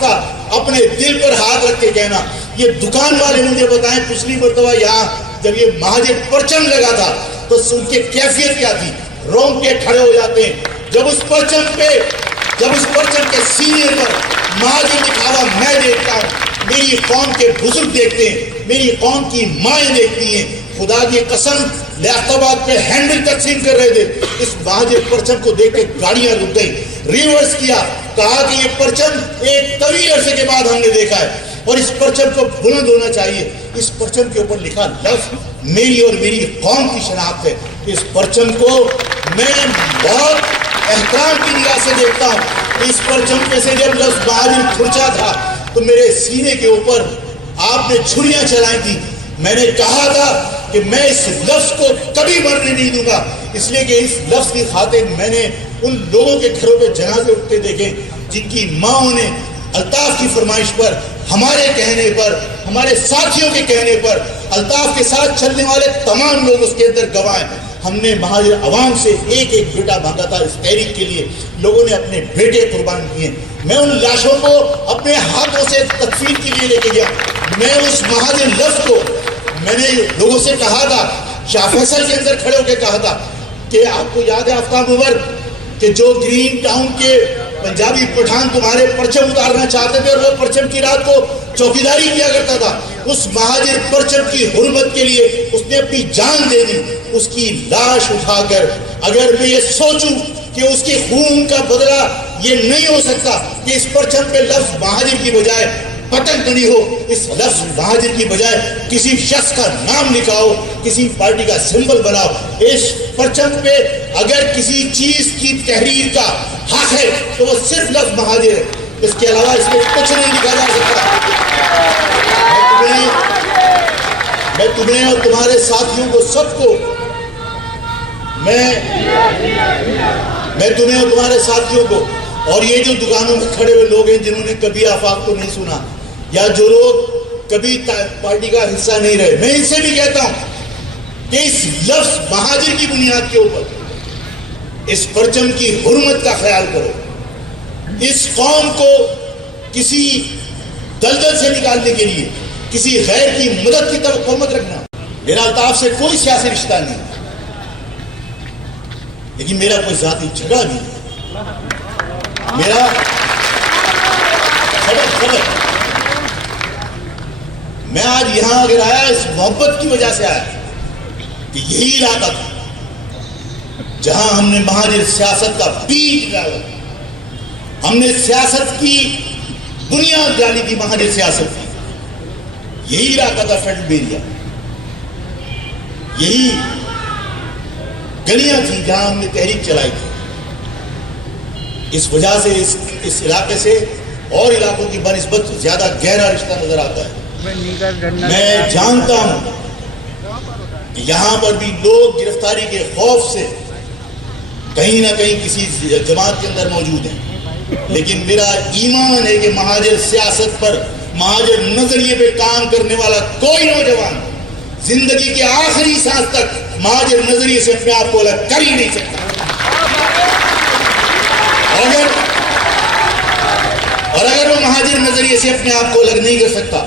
دفعہ اپنے دل پر ہاتھ رکھ کے کہنا. یہ دکان والے مجھے بتائیں پچھلی مرتبہ یہاں جب یہ مہاجر پرچم لگا تھا تو ان کی کیفیت کیا تھی؟ رونگ کے کھڑے ہو جاتے ہیں. جب اس پرچم کے سینے پر مہاجر دکھاوا میں دیکھتا ہوں, میری قوم کے بزرگ دیکھتے ہیں, میری قوم کی مائیں دیکھتی ہیں. خدا کی قسم لیاقتآباد پہ ہینڈل تقسیم کر رہے تھے, اس مہاجر پرچم کو دیکھ کے گاڑیاں رک گئی. ریورس کیا, کہا کہ یہ پرچم ایک طویل عرصے کے بعد ہم نے دیکھا ہے اور اس پرچم کو بلند ہونا چاہیے. اس پرچم کے اوپر لکھا لفظ میری اور میری قوم کی شناخت ہے. اس پرچم کو میں بہت احترام کی نگاہ سے دیکھتا ہوں. اس پرچم پہ سے جب لفظ مہاجر کھرچا تھا تو میرے سینے کے اوپر آپ نے چھریاں چلائی تھی. میں نے کہا تھا کہ میں اس لفظ کو کبھی مرنے نہیں دوں گا, اس لیے کہ اس لفظ کی خاطر میں نے ان لوگوں کے گھروں پہ جنازے اٹھتے دیکھے جن کی ماں نے الطاف کی فرمائش پر, ہمارے کہنے پر, ہمارے ساتھیوں کے کہنے پر, الطاف کے ساتھ چلنے والے تمام لوگ اس کے اندر گواہ ہیں. ہم نے مہاجر عوام سے ایک ایک بیٹا مانگا تھا اس تحریک کے لیے. لوگوں نے اپنے بیٹے قربان کیے. میں ان لاشوں کو اپنے ہاتھوں سے تدفین کے لیے لے کے گیا. میں اس مہاجر لفظ کو میں نے لوگوں سے کہا تھا, شاہ فیصل کے اندر کھڑے ہو کے کہا تھا کہ آپ کو یاد ہے آفتاب عمر کہ جو گرین ٹاؤن کے پنجابی پٹھان تمہارے پرچم اتارنا چاہتے تھے اور وہ پرچم کی رات کو چوکیداری کیا کرتا تھا, اس مہاجر پرچم کی حرمت کے لیے اس نے اپنی جان دے دی. اس کی لاش اٹھا کر اگر میں یہ سوچوں کہ اس کے خون کا بدلہ یہ نہیں ہو سکتا کہ اس پرچم پہ لفظ مہاجر کی بجائے پتنگ نہیں ہو, اس لفظ مہاجر کی بجائے کسی شخص کا نام لکھاؤ, کسی پارٹی کا سمبل بناؤ. اس پرچم پہ اگر کسی چیز کی تحریر کا حق ہے تو وہ صرف لفظ مہاجر ہے, اس کے علاوہ اس میں کچھ نہیں لکھا جا سکتا. میں تمہیں اور تمہارے ساتھیوں کو سب کو میں تمہیں اور تمہارے ساتھیوں کو اور یہ جو دکانوں میں کھڑے ہوئے لوگ ہیں جنہوں نے کبھی آفاق کو نہیں سنا یا جو لوگ کبھی پارٹی کا حصہ نہیں رہے, میں ان سے بھی کہتا ہوں کہ اس لفظ مہاجر کی بنیاد کے اوپر اس پرچم کی حرمت کا خیال کرو. اس قوم کو کسی دلدل سے نکالنے کے لیے کسی غیر کی مدد کی توقع مت رکھنا. میرا الطاف سے کوئی سیاسی رشتہ نہیں, لیکن میرا کوئی ذاتی جھگڑا نہیں ہے. میرا خبر میں آج یہاں اگر آیا اس محبت کی وجہ سے آیا کہ یہی علاقہ تھا جہاں ہم نے مہاجر سیاست کا بیج ڈالا, ہم نے سیاست کی بنیاد ڈالی تھی. مہاجر سیاست کی یہی علاقہ تھا فیڈرل بیریا, یہی گلیاں تھیں جہاں ہم نے تحریک چلائی تھی. اس وجہ سے اس علاقے سے اور علاقوں کی بنسبت زیادہ گہرا رشتہ نظر آتا ہے. میں جانتا ہوں کہ یہاں پر بھی لوگ گرفتاری کے خوف سے کہیں نہ کہیں کسی جماعت کے اندر موجود ہیں, لیکن میرا ایمان ہے کہ مہاجر سیاست پر, مہاجر نظریے پہ کام کرنے والا کوئی نوجوان زندگی کے آخری سانس تک مہاجر نظریے سے اپنے آپ کو الگ کر ہی نہیں سکتا. اور اگر وہ مہاجر نظریے سے اپنے آپ کو الگ نہیں کر سکتا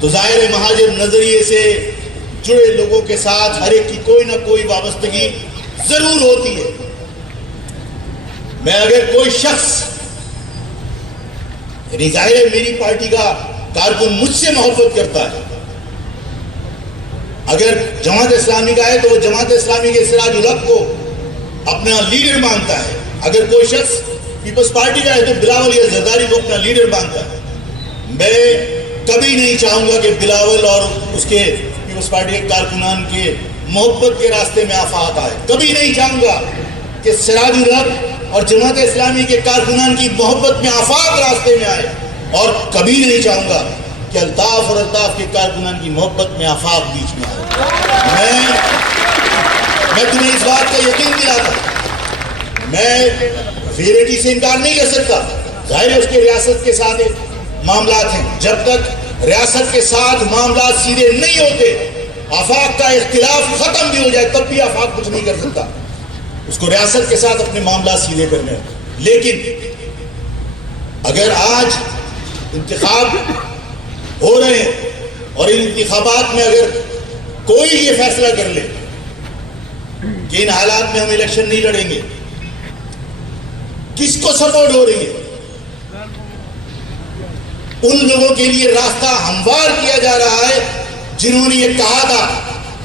تو ظاہر ہے مہاجر نظریے سے جڑے لوگوں کے ساتھ ہر ایک کی کوئی نہ کوئی وابستگی ضرور ہوتی ہے. میں اگر کوئی شخص ظاہر ہے میری پارٹی کا کارکن مجھ سے محبت کرتا ہے, اگر جماعت اسلامی کا ہے تو وہ جماعت اسلامی کے سراج الحق کو اپنا لیڈر مانتا ہے, اگر کوئی شخص پیپلز پارٹی کا ہے تو بلاول یا زرداری کو اپنا لیڈر مانتا ہے. میں کبھی نہیں چاہوں گا کہ بلاول اور اس کے پیپلز پارٹی کے کارکنان کے محبت کے راستے میں آفات آئے. کبھی نہیں چاہوں گا کہ سراج الحق اور جماعت اسلامی کے کارکنان کی محبت میں آفات راستے میں آئے, اور کبھی نہیں چاہوں گا کہ الطاف اور الطاف کے کارکنان کی محبت میں آفات بیچ میں آئے. میں تمہیں اس بات کا یقین دلاتا ہوں, میں ریئلٹی سے انکار نہیں کر سکتا. ظاہر ہے اس کے ریاست کے ساتھ معاملات ہیں, جب تک ریاست کے ساتھ معاملات سیدھے نہیں ہوتے, آفاق کا اختلاف ختم بھی ہو جائے تب بھی آفاق کچھ نہیں کر سکتا. اس کو ریاست کے ساتھ اپنے معاملات سیدھے کرنے ہیں. لیکن اگر آج انتخاب ہو رہے ہیں اور ان انتخابات میں اگر کوئی یہ فیصلہ کر لے کہ ان حالات میں ہم الیکشن نہیں لڑیں گے، کس کو سپورٹ ہو رہی ہے؟ ان لوگوں کے لیے راستہ ہموار کیا جا رہا ہے جنہوں نے یہ کہا تھا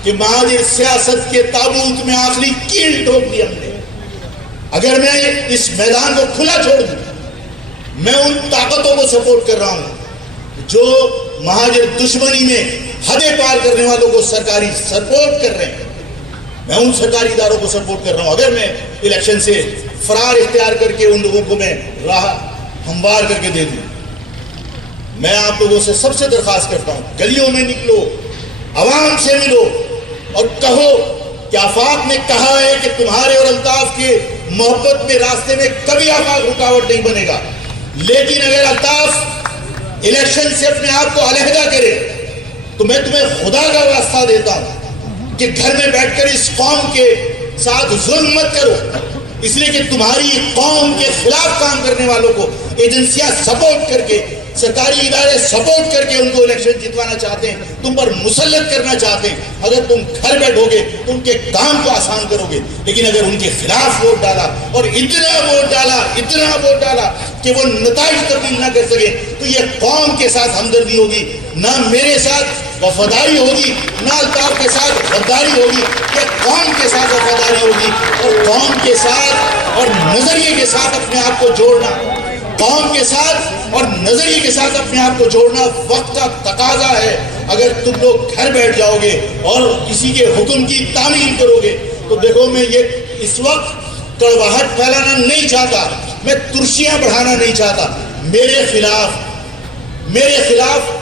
کہ مہاجر سیاست کے تابوت میں آخری کیل ٹھوک دی ہم نے۔ اگر میں اس میدان کو کھلا چھوڑ دوں، میں ان طاقتوں کو سپورٹ کر رہا ہوں جو مہاجر دشمنی میں حدیں پار کرنے والوں کو سرکاری سپورٹ کر رہے ہیں، میں ان سرکاری اداروں کو سپورٹ کر رہا ہوں۔ اگر میں الیکشن سے فرار اختیار کر کے ان لوگوں کو میں راہ ہموار کر کے دے دوں، میں آپ لوگوں سے سب سے درخواست کرتا ہوں، گلیوں میں نکلو، عوام سے ملو اور کہو کہ آفاق نے کہا ہے کہ تمہارے اور الطاف کے محبت میں راستے میں کبھی آفاق رکاوٹ نہیں بنے گا، لیکن اگر الطاف الیکشن سے اپنے آپ کو علیحدہ کرے تو میں تمہیں خدا کا واسطہ دیتا ہوں کہ گھر میں بیٹھ کر اس قوم کے ساتھ ظلم مت کرو، اس لیے کہ تمہاری قوم کے خلاف کام کرنے والوں کو ایجنسیاں سپورٹ کر کے، سرکاری ادارے سپورٹ کر کے ان کو الیکشن جتوانا چاہتے ہیں، تم پر مسلط کرنا چاہتے ہیں۔ اگر تم گھر بیٹھو گے تو ان کے کام کو آسان کرو گے، لیکن اگر ان کے خلاف ووٹ ڈالا اور اتنا ووٹ ڈالا کہ وہ نتائج تبدیل نہ کر سکے تو یہ قوم کے ساتھ ہمدردی ہوگی، نہ میرے ساتھ وفاداری ہوگی، نہ الطاف کے ساتھ غداری ہوگی، یہ قوم کے ساتھ وفاداری ہوگی۔ اور قوم کے ساتھ اور نظریے کے ساتھ اپنے آپ کو جوڑنا، قوم کے ساتھ اور نظریے کے ساتھ اپنے آپ کو جوڑنا وقت کا تقاضا ہے۔ اگر تم لوگ گھر بیٹھ جاؤ گے اور کسی کے حکم کی تعمیل کرو گے تو دیکھو، میں یہ اس وقت کڑواہٹ پھیلانا نہیں چاہتا، میں ترشیاں بڑھانا نہیں چاہتا۔ میرے خلاف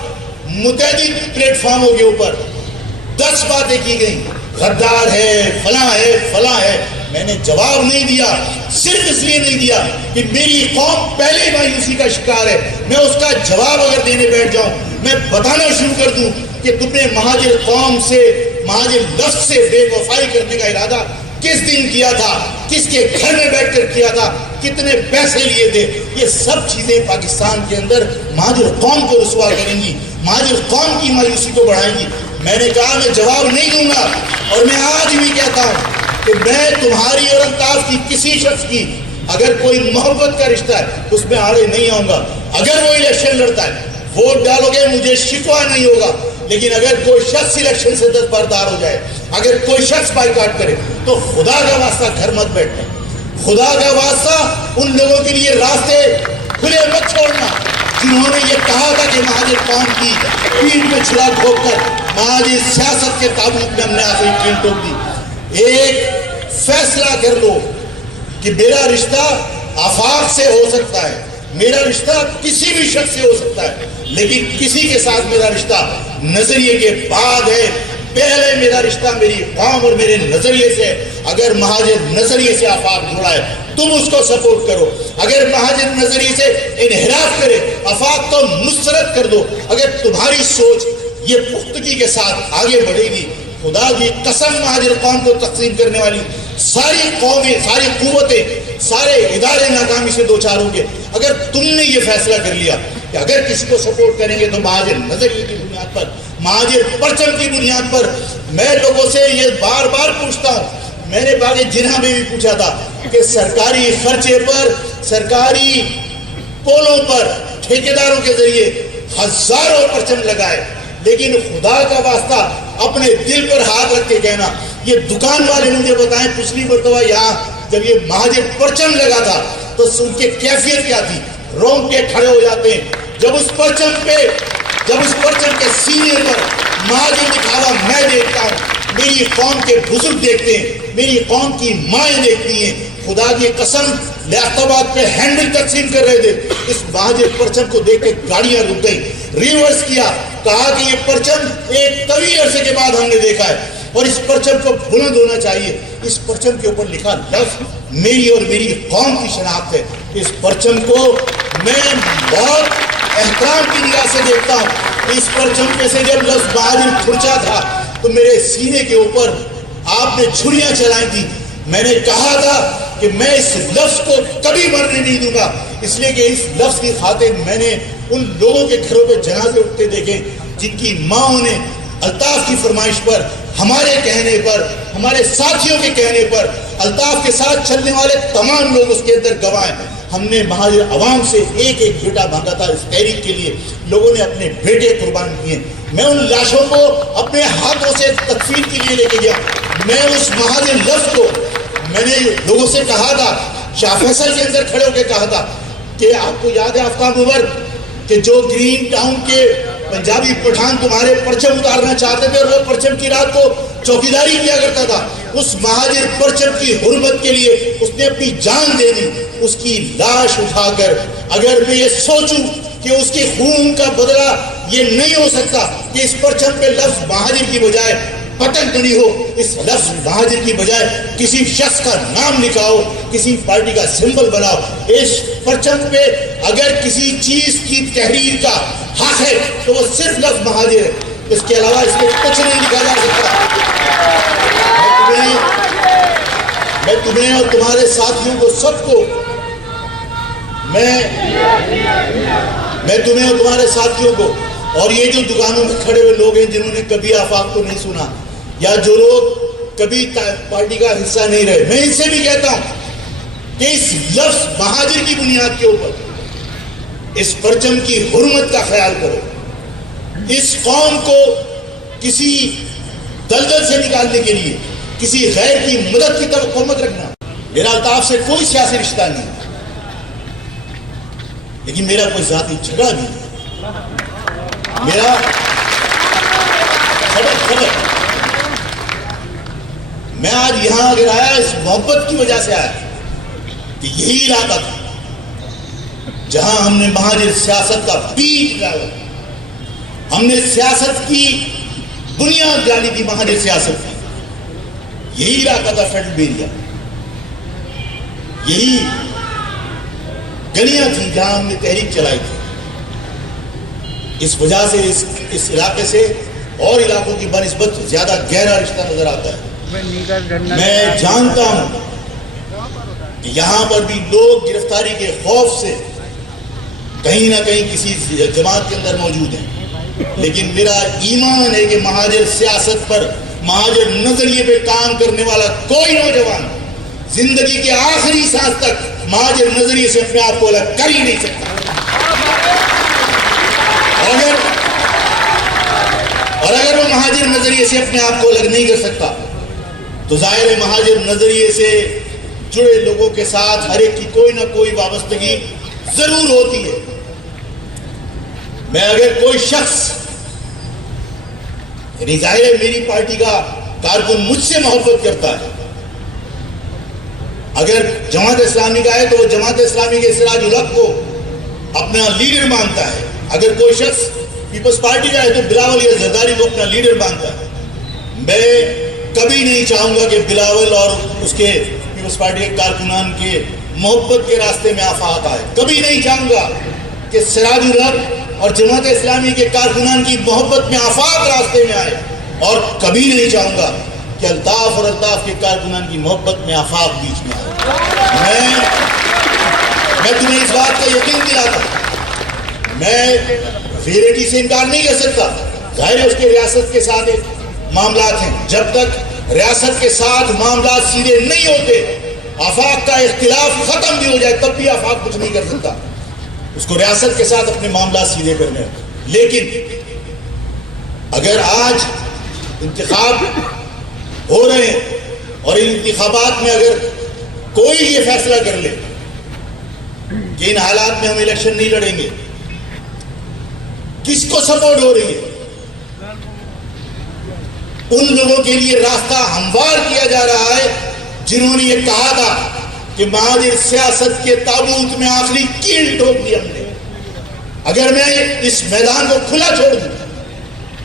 متعدد پلیٹ فارموں کے اوپر 10 باتیں کی گئیں، غدار ہے، فلاں ہے۔ میں نے جواب نہیں دیا، صرف اس لیے نہیں دیا کہ میری قوم پہلے مایوسی کا شکار ہے۔ میں اس کا جواب اگر دینے بیٹھ جاؤں، میں بتانا شروع کر دوں کہ تم نے مہاجر قوم سے، مہاجر لفظ سے بے وفائی کرنے کا ارادہ کس دن کیا تھا، کس کے گھر میں بیٹھ کر کیا تھا، کتنے پیسے لیے تھے، یہ سب چیزیں پاکستان کے اندر مہاجر قوم کو رسوا کریں گی، مہاجر قوم کی مایوسی کو بڑھائیں گی۔ میں نے کہا میں جواب نہیں دوں گا، اور میں آج بھی کہتا ہوں کہ میں تمہاری اور الطاف کی کسی شخص کی اگر کوئی محبت کا رشتہ ہے اس میں آڑے نہیں آؤں گا۔ اگر وہ الیکشن لڑتا ہے، ووٹ ڈالو گے، مجھے شکوہ نہیں ہوگا، لیکن اگر کوئی شخص الیکشن سے دستبردار ہو جائے، اگر کوئی شخص بائیکاٹ کرے تو خدا کا واسطہ گھر مت بیٹھنا، خدا کا واسطہ ان لوگوں کے لیے راستے کھلے مت چھوڑنا جنہوں نے یہ کہا تھا کہ مہاجر قوم کی پیٹھ میں چھلا ٹھوک کر مہاجر سیاست کے تابوت میں ہم نے آخری کیل ٹھوک دی۔ ایک فیصلہ کر لو کہ میرا رشتہ آفاق سے ہو سکتا ہے، میرا رشتہ کسی بھی شخص سے ہو سکتا ہے، لیکن کسی کے ساتھ میرا رشتہ نظریے کے بعد ہے۔ پہلے میرا رشتہ میری قوم اور میرے نظریے سے۔ اگر مہاجر نظریے سے آفاق جڑا ہے تم اس کو سپورٹ کرو، اگر مہاجر نظریے سے انحراف کرے آفاق تو مسترد کر دو۔ اگر تمہاری سوچ یہ پختگی کے ساتھ آگے بڑھے گی، خدا کی قسم مہاجر قوم کو تقسیم کرنے والی ساری قومیں، ساری قوتیں، سارے ادارے ناکامی سے دوچار ہوں گے۔ اگر تم نے یہ فیصلہ کر لیا کہ اگر کسی کو سپورٹ کریں گے تو مہاجر نظریے کی بنیاد پر، مہاجر پرچم کی بنیاد پر، میں لوگوں سے یہ بار بار پوچھتا ہوں، میں نے باغ جناح میں بھی پوچھا تھا کہ سرکاری خرچے پر، سرکاری پولوں پر ٹھیکیداروں کے ذریعے ہزاروں پرچم لگائے، لیکن خدا کا واسطہ اپنے دل پر ہاتھ رکھ کے کہنا، یہ دکان والے مجھے بتائیں پچھلی مرتبہ یہاں جب یہ مہاجر پرچم لگا تھا تو ان کی کیفیت کیا تھی؟ رونگ کے کھڑے ہو جاتے ہیں جب اس پرچم کے سینے پر مہاجر لکھا ہوا میں دیکھتا ہوں، میری قوم کے بزرگ دیکھتے ہیں، میری قوم کی مائیں دیکھتی ہیں۔ خدا کی قسم لیاقتآباد پہ ہینڈل تقسیم کر رہے تھے، اس مہاجر پرچم کو دیکھ کے گاڑیاں رک گئی، ریورس کیا، کہا کہ یہ پرچم ایک طویل عرصے کے بعد ہم نے دیکھا ہے اور اس پرچم کو بلند ہونا چاہیے۔ اس پرچم کے اوپر لکھا لفظ میری اور میری قوم کی شناخت ہے۔ اس پرچم کو میں بہت احترام کی نگاہ سے دیکھتا ہوں۔ اس پرچم پہ سے جب لفظ مہاجر کھرچا تھا تو میرے سینے کے اوپر آپ نے چھریاں چلائی تھی۔ میں نے کہا تھا کہ میں اس لفظ کو کبھی مرنے نہیں دوں گا، اس لیے کہ اس لفظ کی خاطر میں نے ان لوگوں کے گھروں پہ جنازے اٹھتے دیکھیں جن کی ماں نے الطاف کی فرمائش پر، ہمارے کہنے پر، ہمارے ساتھیوں کے کہنے پر الطاف کے ساتھ چلنے والے تمام لوگ اس کے اندر گواہ ہیں۔ ہم نے مہاجر عوام سے ایک ایک بیٹا مانگا تھا اس تحریک کے لیے، لوگوں نے اپنے بیٹے قربان کیے۔ میں ان لاشوں کو اپنے ہاتھوں سے تکفین کے لیے لے کے گیا۔ میں اس مہاجر لفظ کو میں نے لوگوں سے کہا تھا، شاہ فیصل کے اندر کھڑے ہو کے کہا تھا کہ آپ کو یاد ہے آفتاب عمر کہ جو گرین ٹاؤن کے پنجابی پٹھان تمہارے پرچم اتارنا چاہتے تھے اور وہ پرچم کی رات کو چوکیداری کیا کرتا تھا، اس مہاجر پرچم کی حرمت کے لیے اس نے اپنی جان دے دی۔ اس کی لاش اٹھا کر اگر میں یہ سوچوں کہ اس کے خون کا بدلہ یہ نہیں ہو سکتا کہ اس پرچم پہ لفظ مہاجر کی بجائے پتن بنی ہو، اس لفظ مہاجر کی بجائے کسی شخص کا نام لکھاؤ، کسی پارٹی کا سمبل بناؤ، اس پرچم پہ اگر کسی چیز کی تحریر کا حق ہے تو وہ صرف لفظ مہاجر ہے، اس کے علاوہ اس میں کچھ نہیں لکھا جا سکتا۔ میں تمہیں اور تمہارے ساتھیوں کو سب کو میں تمہیں اور تمہارے ساتھیوں کو اور یہ جو دکانوں میں کھڑے ہوئے لوگ ہیں جنہوں نے کبھی آفاق کو نہیں سنا یا جو لوگ کبھی پارٹی کا حصہ نہیں رہے، میں ان سے بھی کہتا ہوں کہ اس لفظ مہاجر کی بنیاد کے اوپر اس پرچم کی حرمت کا خیال کرو۔ اس قوم کو کسی دلدل سے نکالنے کے لیے کسی غیر کی مدد کی توقع مت رکھنا۔ میرا الطاف سے کوئی سیاسی رشتہ نہیں، لیکن میرا کوئی ذاتی جھگڑا نہیں ہے۔ میرا خبر میں آج یہاں اگر آیا اس محبت کی وجہ سے آیا کہ یہی علاقہ تھا جہاں ہم نے مہاجر سیاست کا بیج ڈالا، ہم نے سیاست کی بنیاد ڈالی تھی، مہاجر سیاست کی یہی علاقہ تھا، فیڈرل بیریا، یہی گلیاں تھیں جہاں ہم نے تحریک چلائی تھی۔ اس وجہ سے اس علاقے سے اور علاقوں کی بنسبت زیادہ گہرا رشتہ نظر آتا ہے۔ میں جانتا ہوں کہ یہاں پر بھی لوگ گرفتاری کے خوف سے کہیں نہ کہیں کسی جماعت کے اندر موجود ہیں، لیکن میرا ایمان ہے کہ مہاجر سیاست پر، مہاجر نظریے پہ کام کرنے والا کوئی نوجوان زندگی کے آخری سانس تک مہاجر نظریے سے اپنے آپ کو الگ کر ہی نہیں سکتا۔ اور اگر وہ مہاجر نظریے سے اپنے آپ کو الگ نہیں کر سکتا تو ظاہر ہے مہاجر نظریے سے جڑے لوگوں کے ساتھ ہر ایک کی کوئی نہ کوئی وابستگی ضرور ہوتی ہے۔ میں اگر کوئی شخص، یعنی ظاہر ہے میری پارٹی کا کارکن مجھ سے محبت کرتا ہے، اگر جماعت اسلامی کا ہے تو وہ جماعت اسلامی کے سراج الحق کو اپنا لیڈر مانتا ہے، اگر کوئی شخص پیپلز پارٹی کا ہے تو بلاول یا زرداری کو اپنا لیڈر مانتا ہے۔ میں کبھی نہیں چاہوں گا کہ بلاول اور اس کے پیپلز پارٹی کے کارکنان کے محبت کے راستے میں آفات آئے، کبھی نہیں چاہوں گا کہ سراج الحق اور جماعت اسلامی کے کارکنان کی محبت میں آفات راستے میں آئے، اور کبھی نہیں چاہوں گا کہ الطاف اور الطاف کے کارکنان کی محبت میں آفات بیچ میں آئے۔ میں تمہیں اس بات کا یقین دلاتا ہوں، میں ویریٹی سے انکار نہیں کر سکتا، ظاہر ہے اس کے ریاست کے ساتھ معاملات ہیں، جب تک ریاست کے ساتھ معاملات سیدھے نہیں ہوتے، آفاق کا اختلاف ختم بھی ہو جائے تب بھی آفاق کچھ نہیں کر سکتا، اس کو ریاست کے ساتھ اپنے معاملات سیدھے کرنے ہیں۔ لیکن اگر آج انتخاب ہو رہے ہیں اور ان انتخابات میں اگر کوئی یہ فیصلہ کر لے کہ ان حالات میں ہم الیکشن نہیں لڑیں گے، کس کو سپورٹ ہو رہی ہے؟ ان لوگوں کے لیے راستہ ہموار کیا جا رہا ہے جنہوں نے یہ کہا تھا کہ مہاجر سیاست کے تابوت میں آخری کیل ٹھوک دی ہم نے۔ اگر میں اس میدان کو کھلا چھوڑ دوں،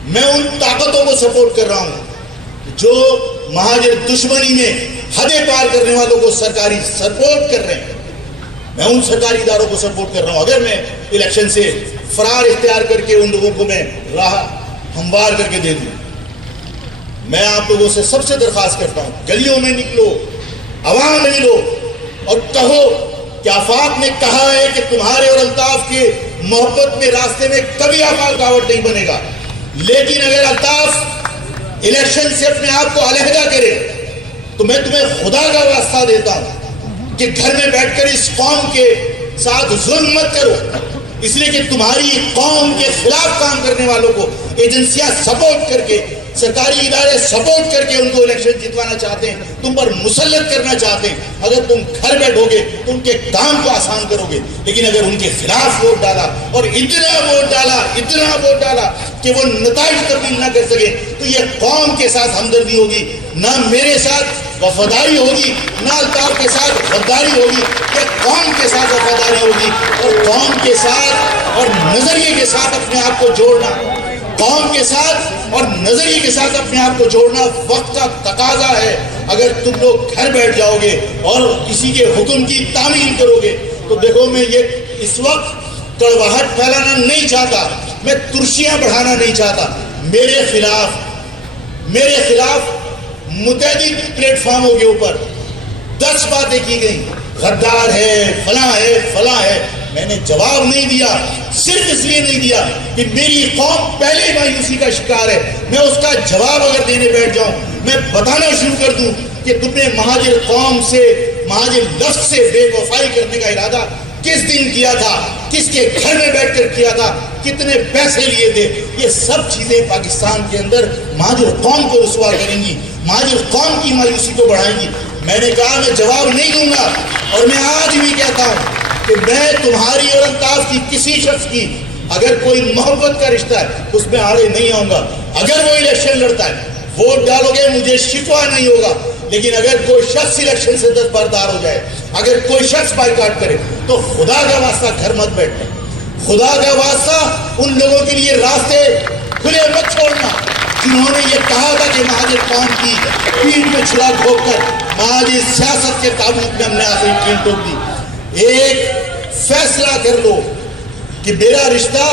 میں ان طاقتوں کو سپورٹ کر رہا ہوں جو مہاجر دشمنی میں حدیں پار کرنے والوں کو سرکاری سپورٹ کر رہے ہیں، میں ان سرکاری اداروں کو سپورٹ کر رہا ہوں۔ اگر میں الیکشن سے فرار اختیار کر کے ان لوگوں کو میں راہ ہموار کر کے دے دوں، میں آپ لوگوں سے سب سے درخواست کرتا ہوں، گلیوں میں نکلو، عوام میں ملو اور کہو کہ آفاق نے کہا ہے کہ تمہارے اور الطاف کے محبت میں راستے میں کبھی آفاق رکاوٹ نہیں بنے گا. لیکن اگر الطاف الیکشن سے اپنے آپ کو علیحدہ کرے تو میں تمہیں خدا کا واسطہ دیتا ہوں کہ گھر میں بیٹھ کر اس قوم کے ساتھ ظلم مت کرو، اس لیے کہ تمہاری قوم کے خلاف کام کرنے والوں کو ایجنسیاں سپورٹ کر کے، سرکاری ادارے سپورٹ کر کے ان کو الیکشن جتوانا چاہتے ہیں، تم پر مسلط کرنا چاہتے ہیں. اگر تم گھر بیٹھو گے تو ان کے کام کو آسان کرو گے، لیکن اگر ان کے خلاف ووٹ ڈالا اور اتنا ووٹ ڈالا کہ وہ نتائج تبدیل نہ کر سکے تو یہ قوم کے ساتھ ہمدردی ہوگی، نہ میرے ساتھ وفاداری ہوگی، نہ الطاف کے ساتھ غداری ہوگی، یہ قوم کے ساتھ وفاداری ہوگی. اور قوم کے ساتھ اور نظریے کے ساتھ اپنے آپ کو جوڑنا، قوم کے ساتھ اور نظریے کے ساتھ اپنے آپ کو جوڑنا وقت کا تقاضا ہے. اگر تم لوگ گھر بیٹھ جاؤ گے اور کسی کے حکم کی تعمیل کرو گے تو دیکھو، میں یہ اس وقت کڑواہٹ پھیلانا نہیں چاہتا، میں ترشیاں بڑھانا نہیں چاہتا. میرے خلاف متعدد پلیٹ فارموں کے اوپر 10 باتیں کی گئیں، غدار ہے، فلاں ہے. میں نے جواب نہیں دیا، صرف اس لیے نہیں دیا کہ میری قوم پہلے ہی مایوسی کا شکار ہے. میں اس کا جواب اگر دینے بیٹھ جاؤں، میں بتانا شروع کر دوں کہ تم نے مہاجر قوم سے، مہاجر لفظ سے بے وفائی کرنے کا ارادہ کس دن کیا تھا، کس کے گھر میں بیٹھ کر کیا تھا، کتنے پیسے لیے تھے. یہ سب چیزیں پاکستان کے اندر مہاجر قوم کو رسوا کریں گی، مہاجر قوم کی مایوسی کو بڑھائیں گی. میں نے کہا میں جواب نہیں دوں گا، اور میں آج بھی کہتا ہوں کہ میں تمہاری اور الطاف کی کسی شخص کی اگر کوئی محبت کا رشتہ ہے اس میں آڑے نہیں آؤں گا. اگر وہ الیکشن لڑتا ہے، ووٹ ڈالو گے، مجھے شکوہ نہیں ہوگا. لیکن اگر کوئی شخص الیکشن سے دستبردار ہو جائے، اگر کوئی شخص بائیکاٹ کرے تو خدا کا واسطہ گھر مت بیٹھنا، خدا کا واسطہ ان لوگوں کے لیے راستے کھلے مت چھوڑنا جنہوں نے یہ کہا تھا کہ مہاجر قوم کی پیٹھ میں چھڑا ٹھوک کر مہاجر سیاست کے تابوت میں ہم نے آخری کیل ٹھوک دی. ایک فیصلہ کر لو کہ میرا رشتہ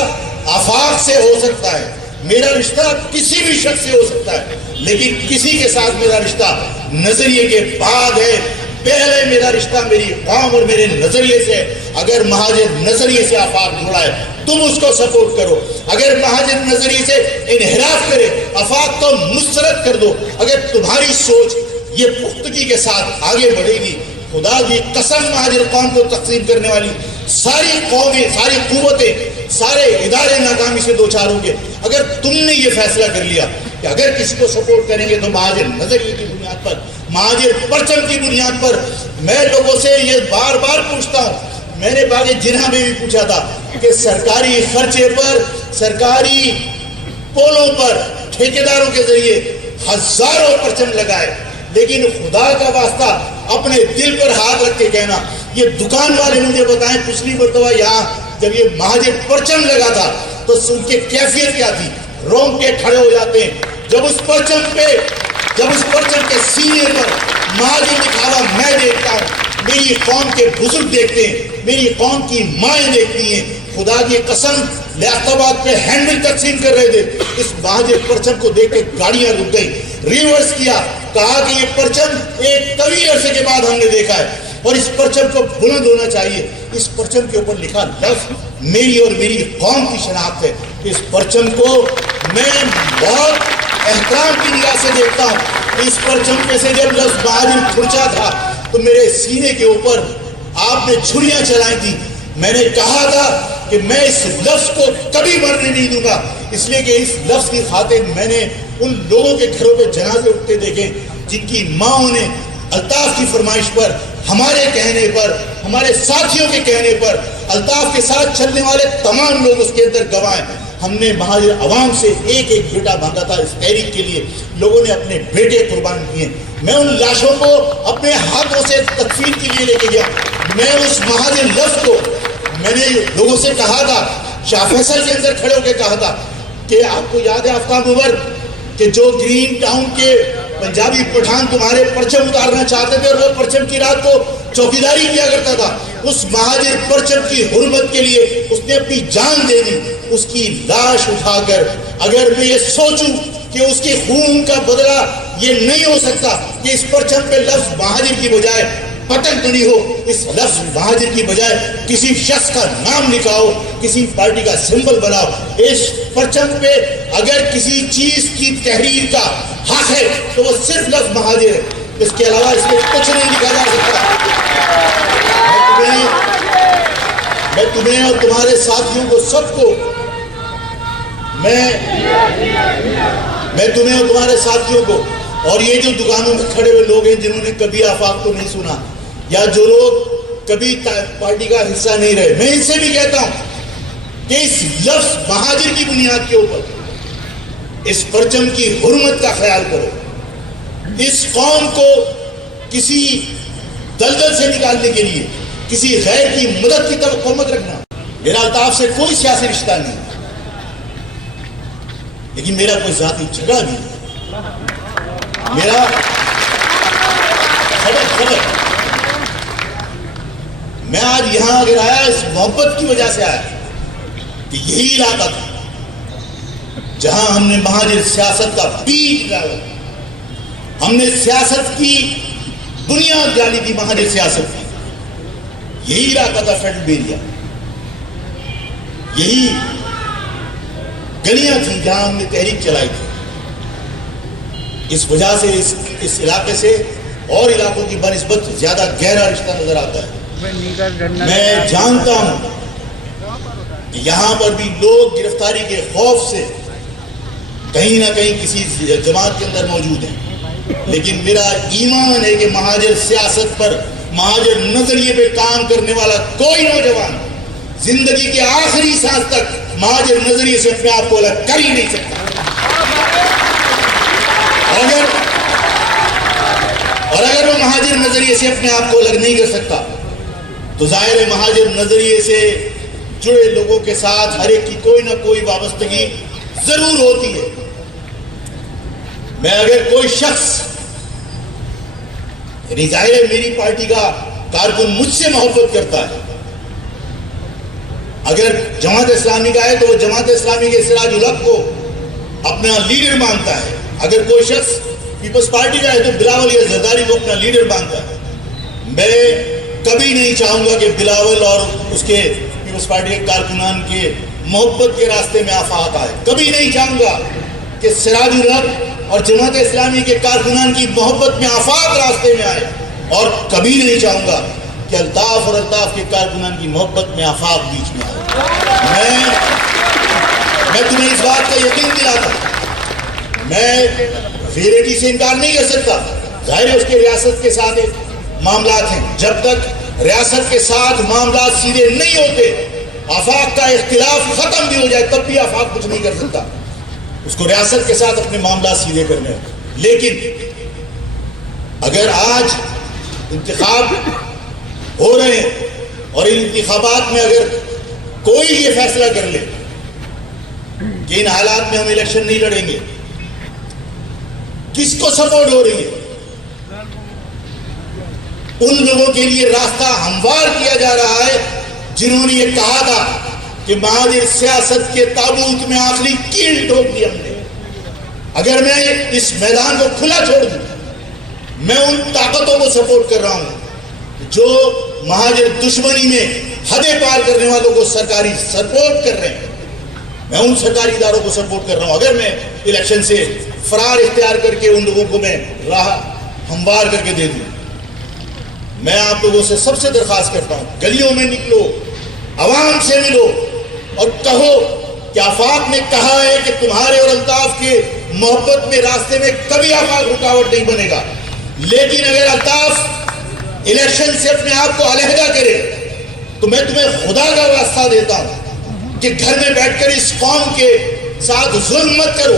آفاق سے ہو سکتا ہے، میرا رشتہ کسی بھی شخص سے ہو سکتا ہے، لیکن کسی کے ساتھ میرا رشتہ نظریے کے بعد ہے. پہلے میرا رشتہ میری قوم اور میرے نظریے سے. اگر مہاجر نظریے سے آفاق جڑا ہے تم اس کو سپورٹ کرو، اگر مہاجر نظریے سے انحراف کرے آفاق تو مسترد کر دو. اگر تمہاری سوچ یہ پختگی کے ساتھ آگے بڑھے گی، خدا کی قسم مہاجر قوم کو تقسیم کرنے والی ساری قومیں، ساری قوتیں، سارے ادارے ناکامی سے دوچار ہوں گے. اگر تم نے یہ فیصلہ کر لیا کہ اگر کسی کو سپورٹ کریں گے تو مہاجر نظریے کی بنیاد پر، مہاجر پرچم کی بنیاد پر. میں لوگوں سے یہ بار بار پوچھتا ہوں، میں نے باغ جناح میں بھی پوچھا تھا کہ سرکاری خرچے پر، سرکاری پولوں پر ٹھیکیداروں کے ذریعے ہزاروں پرچم لگائے، لیکن خدا کا واسطہ اپنے دل پر ہاتھ رکھ کے کہنا. یہ دکان والے مجھے بتائیں پچھلی مرتبہ یہاں جب یہ مہاجر پرچم لگا تھا تو ان کی کیفیت کیا تھی؟ رونگ کے کھڑے ہو جاتے ہیں جب اس پرچم کے سینے پر مہاجر لکھا ہوا میں دیکھتا ہوں. میری قوم کے بزرگ دیکھتے ہیں، میری قوم کی مائیں دیکھتی ہیں. خدا کی قسم لیاقتآباد پہ ہینڈل تقسیم کر رہے تھے، اس مہاجر پرچم کو دیکھ کے گاڑیاں رک گئی. ریورس کیا، کہا کہ یہ پرچم ایک طویل عرصے کے بعد ہم نے دیکھا ہے اور اس پرچم کو بلند ہونا چاہیے. اس پرچم کے اوپر لکھا لفظ میری اور میری قوم کی شناخت ہے. اس پرچم کو میں بہت احترام کی نگاہ سے دیکھتا ہوں. اس پرچم پہ سے جب لفظ مہاجر کھرچا تھا تو میرے سینے کے اوپر آپ نے چھریاں چلائی تھی. میں نے کہا تھا کہ میں اس لفظ کو کبھی مرنے نہیں دوں گا، اس لیے کہ اس لفظ کی خاطر میں نے ان لوگوں کے گھروں پہ جنازے اٹھتے دیکھے جن کی ماں نے الطاف کی فرمائش پر، ہمارے کہنے پر، ہمارے ساتھیوں کے کہنے پر، الطاف کے ساتھ چلنے والے تمام لوگ اس کے اندر گواہ ہیں. ہم نے مہاجر عوام سے ایک ایک بیٹا مانگا تھا اس تحریک کے لیے. لوگوں نے اپنے بیٹے قربان کیے. میں ان لاشوں کو اپنے ہاتھوں سے تدفین کے لیے لے کے گیا. میں اس مہاجر لفظ کو میں نے لوگوں سے کہا تھا، شاہ فیصل کے اندر کھڑے ہو کے کہا تھا کہ آپ کو یاد ہے آفتاب عمر کہ جو گرین ٹاؤن کے پنجابی پٹھان تمہارے پرچم اتارنا چاہتے تھے اور وہ پرچم کی رات کو چوکیداری کیا کرتا تھا، اس مہاجر پرچم کی حرمت کے لیے اس نے اپنی جان دے دی. اس کی لاش اٹھا کر اگر میں یہ سوچوں کہ اس کے خون کا بدلہ یہ نہیں ہو سکتا کہ اس پرچم پہ لفظ مہاجر کی بجائے پتنگ بنی ہو، اس لفظ مہاجر کی بجائے کسی شخص کا نام لکھاؤ، کسی پارٹی کا سمبل بناؤ. اس پرچم پہ اگر کسی چیز کی تحریر کا حق ہے تو وہ صرف لفظ مہاجر ہے، اس کے علاوہ اس میں کچھ نہیں لکھا جا سکتا. میں تمہیں اور تمہارے ساتھیوں کو سب کو میں تمہیں اور تمہارے ساتھیوں کو اور یہ جو دکانوں میں کھڑے ہوئے لوگ ہیں جنہوں نے کبھی آفاق کو نہیں سنا یا جو لوگ کبھی پارٹی کا حصہ نہیں رہے، میں ان سے بھی کہتا ہوں کہ اس لفظ مہاجر کی بنیاد کے اوپر اس پرچم کی حرمت کا خیال کرو. اس قوم کو کسی دلدل سے نکالنے کے لیے کسی غیر کی مدد کی توقع مت رکھنا. میرا الطاف سے کوئی سیاسی رشتہ نہیں، لیکن میرا کوئی ذاتی جھگڑا نہیں ہے. میرا خبر میں آج یہاں اگر آیا اس محبت کی وجہ سے آیا کہ یہی علاقہ تھا جہاں ہم نے مہاجر سیاست کا بیج ڈالا، ہم نے سیاست کی بنیاد ڈالی تھی. مہاجر سیاست کی یہی علاقہ تھا، فیڈرل بیریا، یہی گلیاں تھیں جہاں ہم نے تحریک چلائی تھی. اس وجہ سے اس علاقے سے اور علاقوں کی بنسبت زیادہ گہرا رشتہ نظر آتا ہے. میں جانتا ہوں کہ یہاں پر بھی لوگ گرفتاری کے خوف سے کہیں نہ کہیں کسی جماعت کے اندر موجود ہیں، لیکن میرا ایمان ہے کہ مہاجر سیاست پر، مہاجر نظریے پہ کام کرنے والا کوئی نوجوان زندگی کے آخری سانس تک مہاجر نظریے سے اپنے آپ کو الگ کر ہی نہیں سکتا. اور اگر وہ مہاجر نظریے سے اپنے آپ کو الگ نہیں کر سکتا تو ظاہر ہے مہاجر نظریے سے جڑے لوگوں کے ساتھ ہر ایک کی کوئی نہ کوئی وابستگی ضرور ہوتی ہے. میں اگر کوئی شخص، یعنی ظاہر ہے میری پارٹی کا کارکن مجھ سے محبت کرتا ہے، اگر جماعت اسلامی کا ہے تو وہ جماعت اسلامی کے سراج الحق کو اپنا لیڈر مانتا ہے. اگر کوئی شخص پیپلز پارٹی کا ہے تو بلاول یا زرداری کو اپنا لیڈر مانتا ہے. میں کبھی نہیں چاہوں گا کہ بلاول اور اس کے پیپلز پارٹی کے کارکنان کے محبت کے راستے میں آفاق آئے. کبھی نہیں چاہوں گا کہ سراج الحق اور جماعت اسلامی کے کارکنان کی محبت میں آفاق راستے میں آئے، اور کبھی نہیں چاہوں گا کہ الطاف اور الطاف کے کارکنان کی محبت میں آفاق بیچ میں آئے. میں تمہیں اس بات کا یقین دلاتا ہوں، میں ریئلٹی سے انکار نہیں کر سکتا. ظاہر ہے اس کے ریاست کے ساتھ معاملات ہیں، جب تک ریاست کے ساتھ معاملات سیدھے نہیں ہوتے، آفاق کا اختلاف ختم بھی ہو جائے تب بھی آفاق کچھ نہیں کر سکتا. اس کو ریاست کے ساتھ اپنے معاملات سیدھے کرنے ہیں. لیکن اگر آج انتخاب ہو رہے ہیں اور ان انتخابات میں اگر کوئی یہ فیصلہ کر لے کہ ان حالات میں ہم الیکشن نہیں لڑیں گے، کس کو سپورٹ ہو رہی ہے؟ ان لوگوں کے لیے راستہ ہموار کیا جا رہا ہے جنہوں نے یہ کہا تھا کہ مہاجر سیاست کے تابوت میں آخری کیل ٹھوک دی ہم نے. اگر میں اس میدان کو کھلا چھوڑ دوں، میں ان طاقتوں کو سپورٹ کر رہا ہوں جو مہاجر دشمنی میں حدیں پار کرنے والوں کو سرکاری سپورٹ کر رہے ہیں. میں ان سرکاری اداروں کو سپورٹ کر رہا ہوں. اگر میں الیکشن سے فرار اختیار کر کے ان لوگوں کو میں راہ ہموار کر کے دے دوں، میں آپ لوگوں سے سب سے درخواست کرتا ہوں، گلیوں میں نکلو، عوام سے ملو اور کہو کہ آفاق نے کہا ہے کہ تمہارے اور الطاف کے محبت میں راستے میں کبھی آفاق رکاوٹ نہیں بنے گا. لیکن اگر الطاف الیکشن سے اپنے آپ کو علیحدہ کرے تو میں تمہیں خدا کا واسطہ دیتا ہوں کہ گھر میں بیٹھ کر اس قوم کے ساتھ ظلم مت کرو،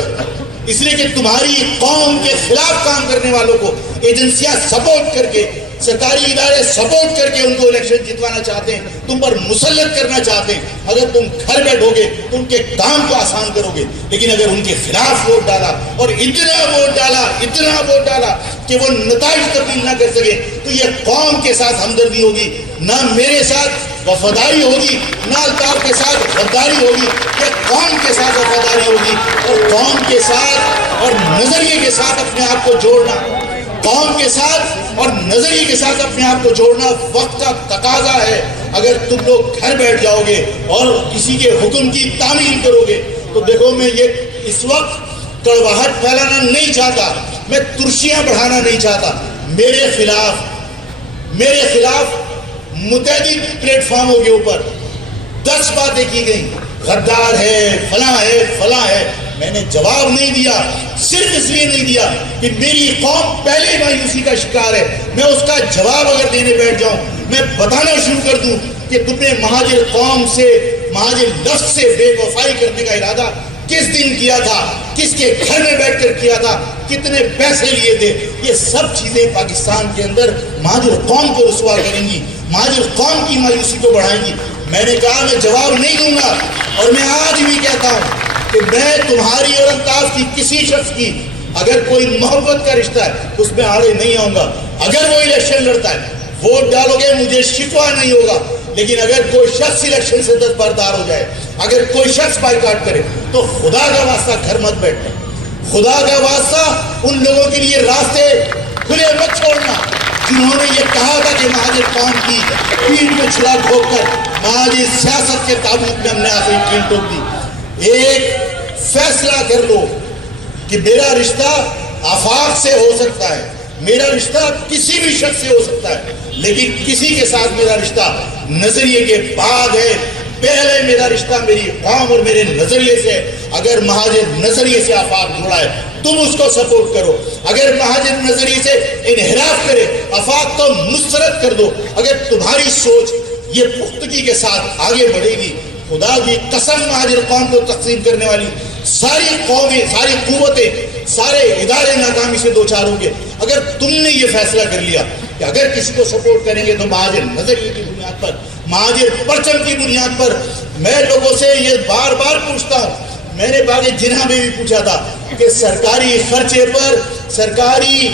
اس لیے کہ تمہاری قوم کے خلاف کام کرنے والوں کو ایجنسیاں سپورٹ کر کے، سرکاری ادارے سپورٹ کر کے ان کو الیکشن جتوانا چاہتے ہیں، تم پر مسلط کرنا چاہتے ہیں. اگر تم گھر بیٹھو گے تو ان کے کام کو آسان کرو گے، لیکن اگر ان کے خلاف ووٹ ڈالا اور اتنا ووٹ ڈالا کہ وہ نتائج تبدیل نہ کر سکے تو یہ قوم کے ساتھ ہمدردی ہوگی، نہ میرے ساتھ وفاداری ہوگی، نہ الطاف کے ساتھ غداری ہوگی. یہ قوم کے ساتھ وفاداری ہوگی اور قوم کے ساتھ اور نظریے کے ساتھ اپنے آپ کو جوڑنا. قوم کے ساتھ اور نظریے کے ساتھ اپنے آپ کو جوڑنا وقت کا تقاضا ہے. اگر تم لوگ گھر بیٹھ جاؤ گے اور کسی کے حکم کی تعمیل کرو گے تو دیکھو میں یہ اس وقت کڑواہٹ پھیلانا نہیں چاہتا, میں ترشیاں بڑھانا نہیں چاہتا. میرے خلاف متعدد پلیٹ فارموں کے اوپر 10 باتیں کی گئیں, غدار ہے, فلاں ہے. میں نے جواب نہیں دیا, صرف اس لیے نہیں دیا کہ میری قوم پہلے مایوسی کا شکار ہے. میں اس کا جواب اگر دینے بیٹھ جاؤں, میں بتانا شروع کر دوں کہ تم نے مہاجر قوم سے, مہاجر لفظ سے بے وفائی کرنے کا ارادہ کس دن کیا تھا, کس کے گھر میں بیٹھ کر کیا تھا, کتنے پیسے لیے تھے, یہ سب چیزیں پاکستان کے اندر مہاجر قوم کو رسوا کریں گی, مہاجر قوم کی مایوسی کو بڑھائیں گی. میں نے کہا میں جواب نہیں دوں گا, اور میں آج بھی کہتا ہوں کہ میں تمہاری اور الطاف کی کسی شخص کی اگر کوئی محبت کا رشتہ ہے اس میں آڑے نہیں آؤں گا. اگر وہ الیکشن لڑتا ہے, ووٹ ڈالو گے, مجھے شکوہ نہیں ہوگا. لیکن اگر کوئی شخص الیکشن سے دستبردار ہو جائے, اگر کوئی شخص بائیکاٹ کرے تو خدا کا واسطہ گھر مت بیٹھنا, خدا کا واسطہ ان لوگوں کے لیے راستے کھلے مت چھوڑنا جنہوں نے یہ کہا تھا کہ مہاجر قوم کی پیٹ میں چھلا ٹھوک کر مہاجر سیاست کے تابوت میں ہم نے آخری کیل ٹھوک دی. ایک فیصلہ کر لو کہ میرا رشتہ آفاق سے ہو سکتا ہے, میرا رشتہ کسی بھی شخص سے ہو سکتا ہے, لیکن کسی کے ساتھ میرا رشتہ نظریے کے بعد ہے. پہلے میرا رشتہ میری قوم اور میرے نظریے سے. اگر مہاجر نظریے سے آفاق جڑا ہے تم اس کو سپورٹ کرو, اگر مہاجر نظریے سے انحراف کرے آفاق تو مسترد کر دو. اگر تمہاری سوچ یہ پختگی کے ساتھ آگے بڑھے گی, خدا کی قسم مہاجر قوم کو تقسیم کرنے والی ساری قومیں, ساری قوتیں, سارے ادارے ناکامی سے دوچار ہوں گے. اگر تم نے یہ فیصلہ کر لیا کہ اگر کسی کو سپورٹ کریں گے تو مہاجر نظریے کی بنیاد پر, مہاجر پرچم کی بنیاد پر. میں لوگوں سے یہ بار بار پوچھتا ہوں, میں نے باغ جناح میں بھی پوچھا تھا کہ سرکاری خرچے پر, سرکاری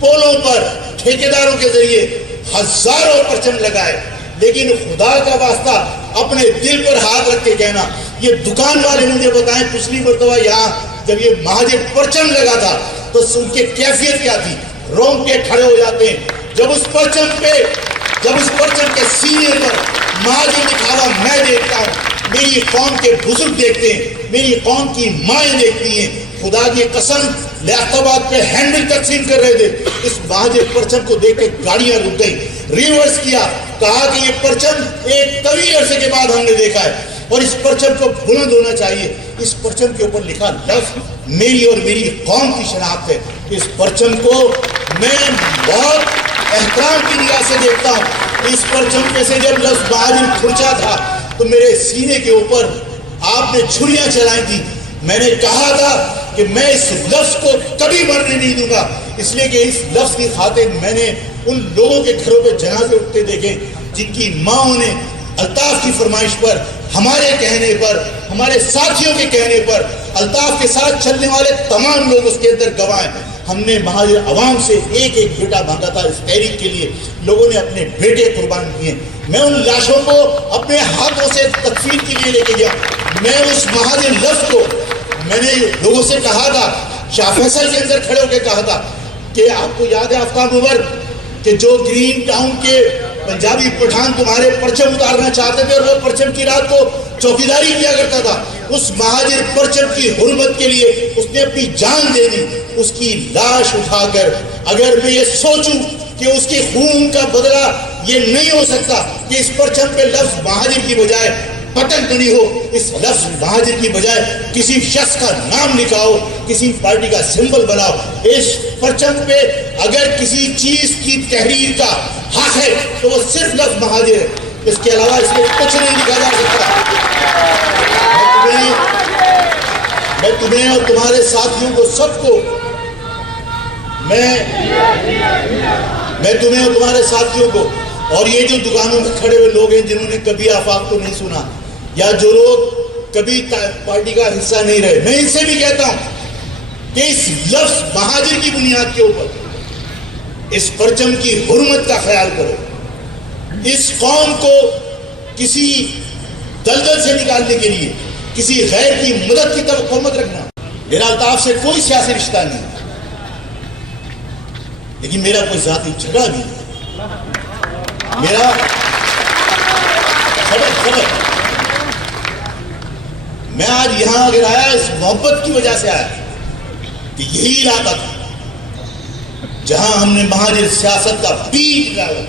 پولوں پر ٹھیکیداروں کے ذریعے ہزاروں پرچم لگائے, لیکن خدا کا واسطہ اپنے دل پر ہاتھ رکھ کے کہنا, یہ دکان والے مجھے بتائیں پچھلی مرتبہ یہاں جب یہ مہاجر پرچم لگا تھا تو ان کی کیفیت کیا تھی؟ رونگ کے کھڑے ہو جاتے ہیں جب اس پرچم کے سینے پر مہاجر دکھاوا میں دیکھتا ہوں. میری قوم کے بزرگ دیکھتے ہیں, میری قوم کی مائیں دیکھتی ہیں. خدا کی قسم لیاقتآباد پہ ہینڈل تقسیم کر رہے تھے, اس مہاجر پرچم کو دیکھ کے گاڑیاں رک گئی, ریورس کیا, کہا کہ یہ پرچم ایک طویل عرصے کے بعد ہم نے دیکھا ہے اور اس پرچم کو بلند ہونا چاہیے. اس پرچم کے اوپر لکھا لفظ میری اور میری قوم کی شناخت ہے. اس پرچم کو میں بہت احترام کی نگاہ سے دیکھتا ہوں. اس پرچم پہ سے جب لفظ مہاجر کھرچا تھا تو میرے سینے کے اوپر آپ نے چھریاں چلائی تھی. میں نے کہا تھا کہ میں اس لفظ کو کبھی مرنے نہیں دوں گا, اس لیے کہ اس لفظ کی خاطر میں نے ان لوگوں کے گھروں پہ جنازے اٹھتے دیکھے جن کی ماں نے الطاف کی فرمائش پر, ہمارے کہنے پر, ہمارے ساتھیوں کے کہنے پر, الطاف کے ساتھ چلنے والے تمام لوگ اس کے اندر گواہ ہیں. ہم نے مہاجر عوام سے ایک ایک بیٹا مانگا تھا اس تحریک کے لیے, لوگوں نے اپنے بیٹے قربان کیے. میں ان لاشوں کو اپنے ہاتھوں سے تکفین کے لیے لے کے گیا. میں اس مہاجر لفظ کو میں نے لوگوں سے کہا تھا, شاہ فیصل کے اندر کھڑے ہو کے کہا تھا کہ آپ کو یاد ہے آفتاب عمر کہ جو گرین ٹاؤن کے پنجابی پٹھان تمہارے پرچم اتارنا چاہتے تھے اور وہ پرچم کی رات کو چوکیداری کیا کرتا تھا, اس مہاجر پرچم کی حرمت کے لیے اس نے اپنی جان دے دی. اس کی لاش اٹھا کر اگر میں یہ سوچوں کہ اس کی خون کا بدلہ یہ نہیں ہو سکتا کہ اس پرچم پہ لفظ مہاجر کی بجائے پتن نہیں ہو, اس لفظ مہاجر کی بجائے کسی شخص کا نام لکھاؤ, کسی پارٹی کا سمبل بناؤ. اس پرچم پہ اگر کسی چیز کی تحریر کا حق ہے تو وہ صرف لفظ مہاجر ہے, اس کے علاوہ اس میں کچھ نہیں لکھا جا سکتا. میں تمہیں اور تمہارے ساتھیوں کو سب کو میں تمہیں اور تمہارے ساتھیوں کو اور یہ جو دکانوں میں کھڑے ہوئے لوگ ہیں جنہوں نے کبھی آفاق کو نہیں سنا یا جو لوگ کبھی پارٹی کا حصہ نہیں رہے, میں ان سے بھی کہتا ہوں کہ اس لفظ مہاجر کی بنیاد کے اوپر اس پرچم کی حرمت کا خیال کرو. اس قوم کو کسی دلدل سے نکالنے کے لیے کسی غیر کی مدد کی توقع مت رکھنا. میرا الطاف سے کوئی سیاسی رشتہ نہیں, لیکن میرا کوئی ذاتی جھگڑا بھی نہیں. میرا خبر میں آج یہاں اگر آیا اس محبت کی وجہ سے آیا کہ یہی علاقہ تھا جہاں ہم نے مہاجر سیاست کا بیج ڈالا.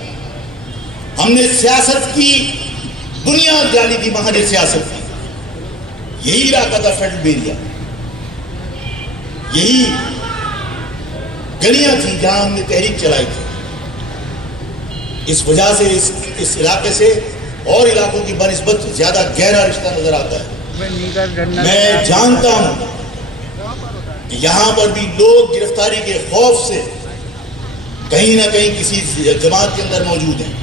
ہم نے سیاست کی بنیاد ڈالی تھی مہاجر سیاست کی. یہی علاقہ تھا فیڈرل ایریا. یہی گلیاں تھیں جہاں ہم نے تحریک چلائی تھی. اس وجہ سے اس علاقے سے اور علاقوں کی بنسبت زیادہ گہرا رشتہ نظر آتا ہے. میں جانتا ہوں کہ یہاں پر بھی لوگ گرفتاری کے خوف سے کہیں نہ کہیں کسی جماعت کے اندر موجود ہیں،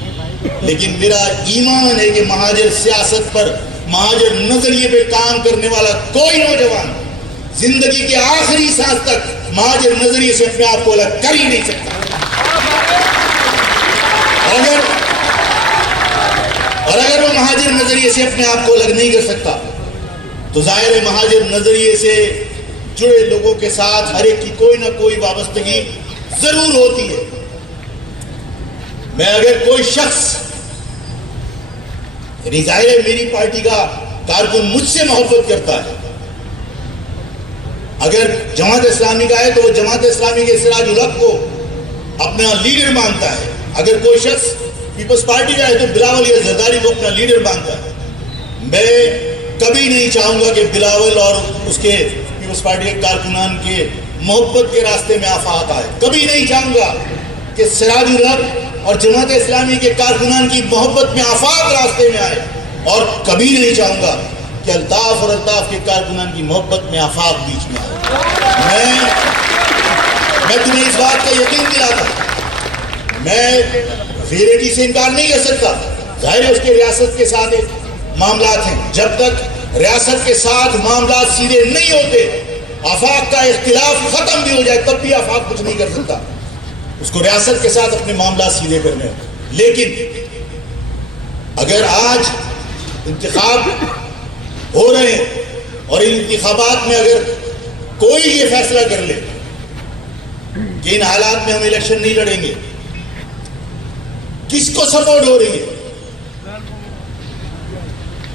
لیکن میرا ایمان ہے کہ مہاجر سیاست پر، مہاجر نظریے پہ کام کرنے والا کوئی نوجوان زندگی کے آخری سانس تک مہاجر نظریے سے اپنے آپ کو الگ کر ہی نہیں سکتا. اور اگر وہ مہاجر نظریے سے اپنے آپ کو الگ نہیں کر سکتا تو ظاہر ہے مہاجر نظریے سے جڑے لوگوں کے ساتھ ہر ایک کی کوئی نہ کوئی وابستگی ضرور ہوتی ہے. میں اگر کوئی شخص، یعنی ظاہر ہے میری پارٹی کا کارکن مجھ سے محبت کرتا ہے، اگر جماعت اسلامی کا ہے تو وہ جماعت اسلامی کے سراج الحق کو اپنا لیڈر مانتا ہے. اگر کوئی شخص پیپلز پارٹی کا ہے تو بلاول یا زرداری کو اپنا لیڈر مانتا ہے. میں کبھی نہیں چاہوں گا کہ بلاول اور اس کے پیپلز پارٹی کے کارکنان کے محبت کے راستے میں آفات آئے. کبھی نہیں چاہوں گا کہ سراج الحق اور جماعت اسلامی کے کارکنان کی محبت میں آفات راستے میں آئے. اور کبھی نہیں چاہوں گا کہ الطاف اور الطاف کے کارکنان کی محبت میں آفات بیچ میں آئے. میں تمہیں اس بات کا یقین دلاتا ہوں، میں ویریٹی سے انکار نہیں کر سکتا. ظاہر ہے اس کے ریاست کے ساتھ معاملات ہیں. جب تک ریاست کے ساتھ معاملات سیدھے نہیں ہوتے، آفاق کا اختلاف ختم بھی ہو جائے تب بھی آفاق کچھ نہیں کر سکتا. اس کو ریاست کے ساتھ اپنے معاملات سیدھے کرنے ہوں. لیکن اگر آج انتخاب ہو رہے ہیں اور ان انتخابات میں اگر کوئی یہ فیصلہ کر لے کہ ان حالات میں ہم الیکشن نہیں لڑیں گے، کس کو سپورٹ ہو رہی ہے؟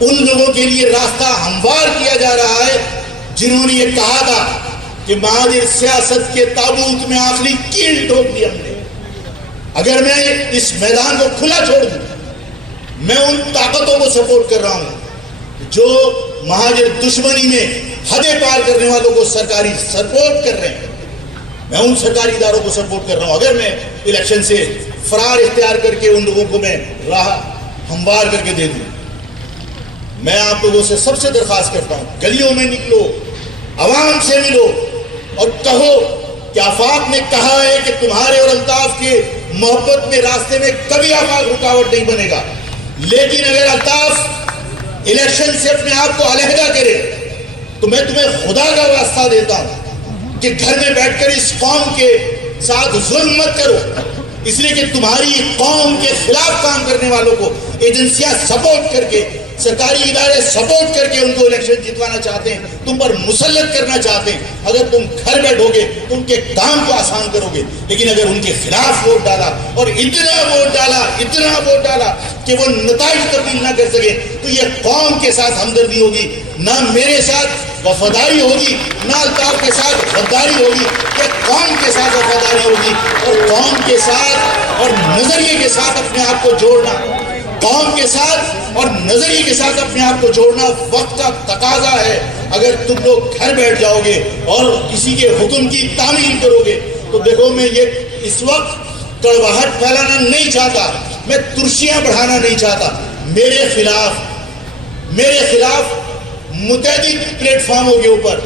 ان لوگوں کے لیے راستہ ہموار کیا جا رہا ہے جنہوں نے یہ کہا تھا کہ مہاجر سیاست کے تابوت میں آخری کیل ٹھوک دی ہم نے. اگر میں اس میدان کو کھلا چھوڑ دوں، میں ان طاقتوں کو سپورٹ کر رہا ہوں جو مہاجر دشمنی میں حدیں پار کرنے والوں کو سرکاری سپورٹ کر رہے ہیں. میں ان سرکاری اداروں کو سپورٹ کر رہا ہوں. اگر میں الیکشن سے فرار اختیار کر کے ان لوگوں کو میں راہ ہموار کر کے دے دوں، میں آپ لوگوں سے سب سے درخواست کرتا ہوں، گلیوں میں نکلو، عوام سے ملو اور کہو کہ آفاق نے کہا ہے کہ تمہارے اور الطاف کے محبت میں راستے میں کبھی آفاق رکاوٹ نہیں بنے گا. لیکن اگر الطاف الیکشن سے اپنے آپ کو علیحدہ کرے تو میں تمہیں خدا کا واسطہ دیتا ہوں کہ گھر میں بیٹھ کر اس قوم کے ساتھ ظلم مت کرو، اس لیے کہ تمہاری قوم کے خلاف کام کرنے والوں کو ایجنسیاں سپورٹ کر کے، سرکاری ادارے سپورٹ کر کے ان کو الیکشن جتوانا چاہتے ہیں، تم پر مسلط کرنا چاہتے ہیں. اگر تم گھر بیٹھو گے تو ان کے کام کو آسان کرو گے، لیکن اگر ان کے خلاف ووٹ ڈالا اور اتنا ووٹ ڈالا کہ وہ نتائج تبدیل نہ کر سکے تو یہ قوم کے ساتھ ہمدردی ہوگی، نہ میرے ساتھ وفاداری ہوگی، نہ الطاف کے ساتھ غداری ہوگی. یہ قوم کے ساتھ وفاداری ہوگی اور قوم کے ساتھ اور نظریے کے ساتھ اپنے آپ کو جوڑنا، قوم کے ساتھ اور نظریے کے ساتھ اپنے آپ کو جوڑنا وقت کا تقاضا ہے. اگر تم لوگ گھر بیٹھ جاؤ گے اور کسی کے حکم کی تعمیل کرو گے تو دیکھو، میں یہ اس وقت کڑواہٹ پھیلانا نہیں چاہتا، میں ترشیاں بڑھانا نہیں چاہتا. میرے خلاف متعدد پلیٹ فارموں کے اوپر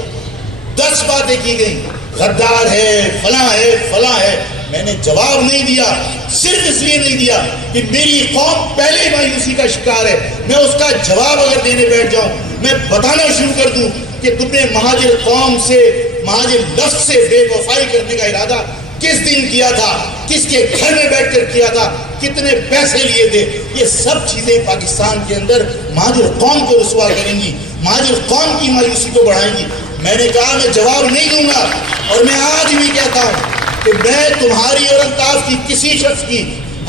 10 باتیں کی گئیں، غدار ہے، فلاں ہے. میں نے جواب نہیں دیا، صرف اس لیے نہیں دیا کہ میری قوم پہلے مایوسی کا شکار ہے. میں اس کا جواب اگر دینے بیٹھ جاؤں، میں بتانا شروع کر دوں کہ تم نے مہاجر قوم سے، مہاجر لفظ سے بے وفائی کرنے کا ارادہ کس دن کیا تھا، کس کے گھر میں بیٹھ کر کیا تھا، کتنے پیسے لیے تھے، یہ سب چیزیں پاکستان کے اندر مہاجر قوم کو رسوا کریں گی، مہاجر قوم کی مایوسی کو بڑھائیں گی. میں نے کہا میں جواب نہیں دوں گا، اور میں آج بھی کہتا ہوں کہ میں تمہاری اور الطاف کی کسی شخص کی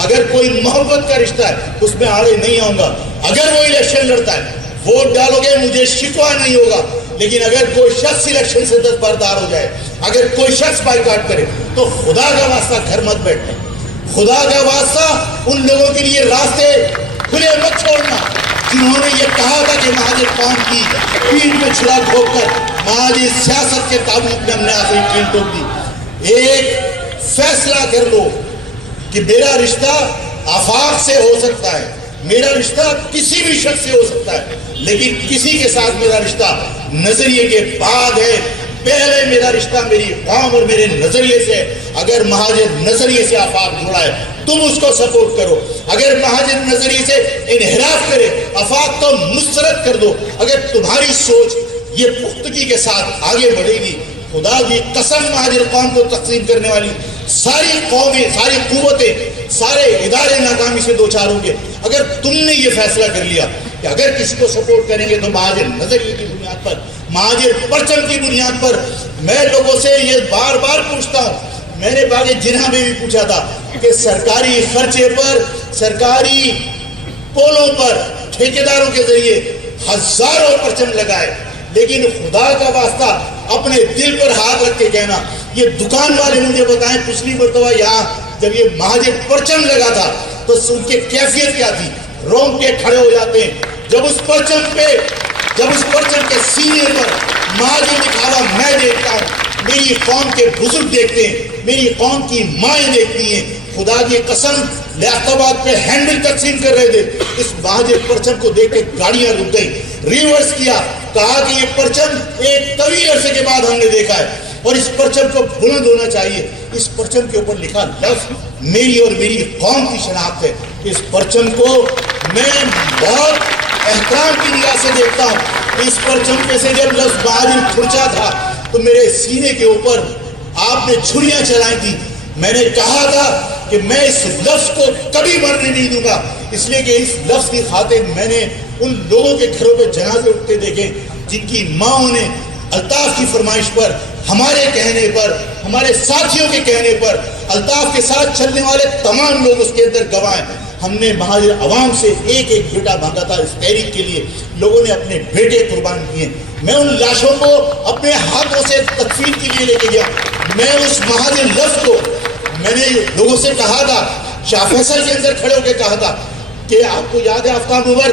اگر کوئی محبت کا رشتہ ہے اس میں آڑے نہیں آؤں گا. اگر وہ الیکشن لڑتا ہے ووٹ ڈالو گے مجھے شکوہ نہیں ہوگا, لیکن اگر کوئی شخص الیکشن سے دستبردار ہو جائے, اگر کوئی شخص بائیکاٹ کرے تو خدا کا واسطہ گھر مت بیٹھنا, خدا کا واسطہ ان لوگوں کے لیے راستے کھلے مت چھوڑنا جنہوں نے یہ کہا تھا کہ مہاجر قوم کی پیٹ میں چھڑا ٹھوک کر مہاجر سیاست کے تابوت میں ہم نے آخری کیل ٹھوک دی. ایک فیصلہ کر لو کہ میرا رشتہ آفاق سے ہو سکتا ہے, میرا رشتہ کسی بھی شخص سے ہو سکتا ہے, لیکن کسی کے ساتھ میرا رشتہ نظریے کے بعد ہے. پہلے میرا رشتہ میری قوم اور میرے نظریے سے. اگر مہاجر نظریے سے آفاق جڑا ہے تم اس کو سپورٹ کرو, اگر مہاجر نظریے سے انحراف کرے آفاق کو مسترد کر دو. اگر تمہاری سوچ یہ پختگی کے ساتھ آگے بڑھے گی, خدا کی قسم مہاجر قوم کو تقسیم کرنے والی ساری قومیں, ساری قوتیں, سارے ادارے ناکامی سے دوچار ہوں گے. اگر تم نے یہ فیصلہ کر لیا کہ اگر کسی کو سپورٹ کریں گے تو مہاجر نظریے کی بنیاد پر, مہاجر پرچم کی بنیاد پر. میں لوگوں سے یہ بار بار پوچھتا ہوں, میں نے باغ جناح میں بھی پوچھا تھا کہ سرکاری خرچے پر, سرکاری پولوں پر ٹھیکیداروں کے ذریعے ہزاروں پرچم لگائے, لیکن خدا کا واسطہ اپنے دل پر ہاتھ رکھ کے کہنا. یہ دکان والے مجھے بتائیں پچھلی مرتبہ یہاں جب یہ مہاجر پرچم لگا تھا تو ان کی کیفیت کیا تھی؟ رونگ کے کھڑے ہو جاتے ہیں جب اس پرچم کے سینے پر مہاجر لکھا ہوا میں دیکھتا ہوں. میری قوم کے بزرگ دیکھتے ہیں, میری قوم کی مائیں دیکھتی ہیں. خدا کی قسم لیاقتآباد پہ ہینڈل تقسیم کر رہے تھے, اس مہاجر پرچم کو دیکھ کے گاڑیاں رک گئی, ریورس کیا, کہا کہ یہ پرچم ایک طویل عرصے کے بعد ہم نے دیکھا ہے اور اس پرچم کو بلند ہونا چاہیے. اس پرچم کے اوپر لکھا لفظ میری اور میری قوم کی شناخت ہے. اس پرچم کو میں بہت احترام کی نگاہ سے دیکھتا ہوں. اس پرچم پہ سے جب لفظ مہاجر کھرچا تھا تو میرے سینے کے اوپر آپ نے چھریاں چلائی تھی. میں نے کہا تھا کہ میں اس لفظ کو کبھی مرنے نہیں دوں گا, اس لیے کہ اس لفظ کی خاطر میں نے ان لوگوں کے گھروں پہ جنازے اٹھتے دیکھے جن کی ماں نے الطاف کی فرمائش پر, ہمارے کہنے پر, ہمارے ساتھیوں کے کہنے پر, الطاف کے ساتھ چلنے والے تمام لوگ اس کے اندر گواہ ہیں. ہم نے مہاجر عوام سے ایک ایک بیٹا مانگا تھا اس تحریک کے لیے, لوگوں نے اپنے بیٹے قربان کیے. میں ان لاشوں کو اپنے ہاتھوں سے تدفین کے لیے لے کے گیا. میں اس مہاجر لفظ کو میں نے لوگوں سے کہا تھا, شاہ فیصل کے اندر کھڑے ہو کے کہا تھا کہ آپ کو یاد ہے آفتاب عمر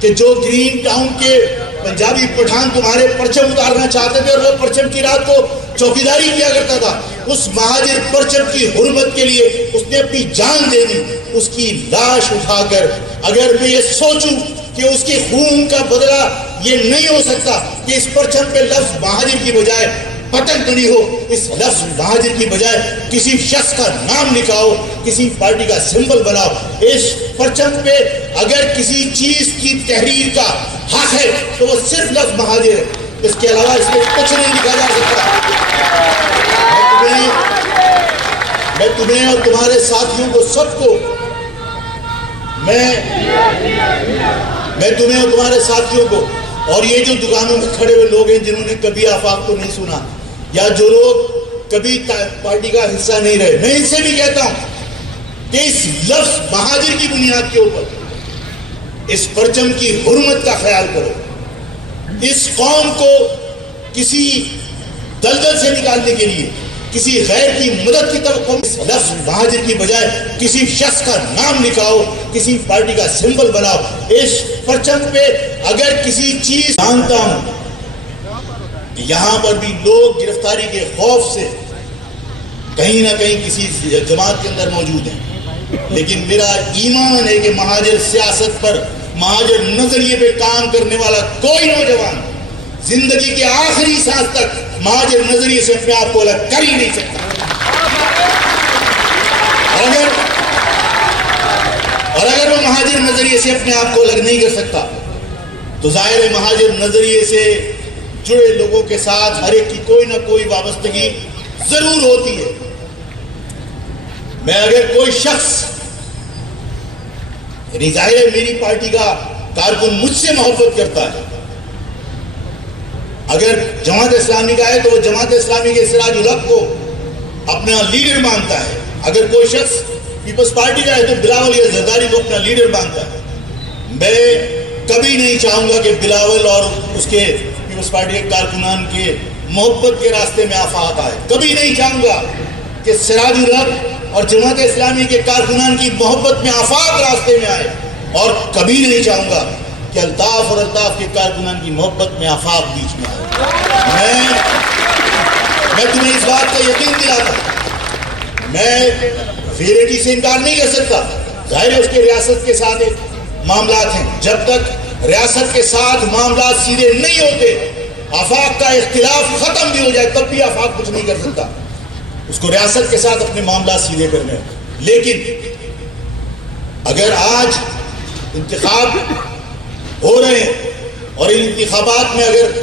کہ جو گرین ٹاؤن کے پنجابی پٹھان تمہارے پرچم اتارنا چاہتے تھے اور وہ پرچم کی رات کو چوکیداری کیا کرتا تھا, اس مہاجر پرچم کی حرمت کے لیے اس نے اپنی جان دے دی. اس کی لاش اٹھا کر اگر میں یہ سوچوں کہ اس کی خون کا بدلہ یہ نہیں ہو سکتا کہ اس پرچم پہ لفظ مہاجر کی بجائے پتنگ بنی ہو, اس لفظ مہاجر کی بجائے کسی شخص کا نام لکھاؤ, کسی پارٹی کا سمبل بناؤ. اس پرچم پہ اگر کسی چیز کی تحریر کا حق ہے تو وہ صرف لفظ مہاجر ہے, اس کے علاوہ اس میں کچھ نہیں لکھا جا سکتا. میں تمہیں اور تمہارے ساتھیوں کو سب کو میں تمہیں اور تمہارے ساتھیوں کو اور یہ جو دکانوں میں کھڑے ہوئے لوگ ہیں جنہوں نے کبھی آفاق کو نہیں سنا یا جو لوگ کبھی پارٹی کا حصہ نہیں رہے, میں ان سے بھی کہتا ہوں کہ اس لفظ مہاجر کی بنیاد کے اوپر اس پرچم کی حرمت کا خیال کرو. اس قوم کو کسی دلدل سے نکالنے کے لیے کسی غیر کی مدد کی توقع, اس لفظ مہاجر کی بجائے کسی شخص کا نام لکھاؤ, کسی پارٹی کا سمبل بناؤ. اس پرچم پہ اگر کسی چیز جانتا ہوں کہ یہاں پر بھی لوگ گرفتاری کے خوف سے کہیں نہ کہیں کسی جماعت کے اندر موجود ہیں, لیکن میرا ایمان ہے کہ مہاجر سیاست پر, مہاجر نظریے پہ کام کرنے والا کوئی نوجوان زندگی کے آخری سانس تک مہاجر نظریے سے اپنے آپ کو الگ کر ہی نہیں سکتا. اور اگر وہ مہاجر نظریے سے اپنے آپ کو الگ نہیں کر سکتا تو ظاہر ہے مہاجر نظریے سے جڑے لوگوں کے ساتھ ہر ایک کی کوئی نہ کوئی وابستگی ضرور ہوتی ہے. میں اگر کوئی شخص, یعنی ظاہر ہے میری پارٹی کا کارکن مجھ سے محبت کرتا ہے, اگر جماعت اسلامی کا ہے تو وہ جماعت اسلامی کے سراج الحق کو اپنا لیڈر مانتا ہے. اگر کوئی شخص پیپلز پارٹی کا ہے تو بلاول یا زرداری کو اپنا لیڈر مانتا ہے. میں کبھی نہیں چاہوں گا کہ بلاول اور اس کے پیپلز پارٹی کے کارکنان کے محبت کے راستے میں آفات آئے. کبھی نہیں چاہوں گا کہ سراج الحق اور جماعت اسلامی کے کارکنان کی محبت میں آفات راستے میں آئے. اور کبھی نہیں چاہوں گا کہ الطاف اور الطاف کے کارکنان کی محبت میں آفات بیچ میں آئے. میں تمہیں اس بات کا یقین دلاتا ہوں. میں ریئلٹی سے انکار نہیں کر سکتا. ظاہر ہے اس کے ریاست کے ساتھ معاملات ہیں. جب تک ریاست کے ساتھ معاملات سیدھے نہیں ہوتے, آفاق کا اختلاف ختم بھی ہو جائے, تب بھی آفاق کچھ نہیں کر سکتا. اس کو ریاست کے ساتھ اپنے معاملات سیدھے کرنے ہیں. لیکن اگر آج انتخاب ہو رہے ہیں اور ان انتخابات میں اگر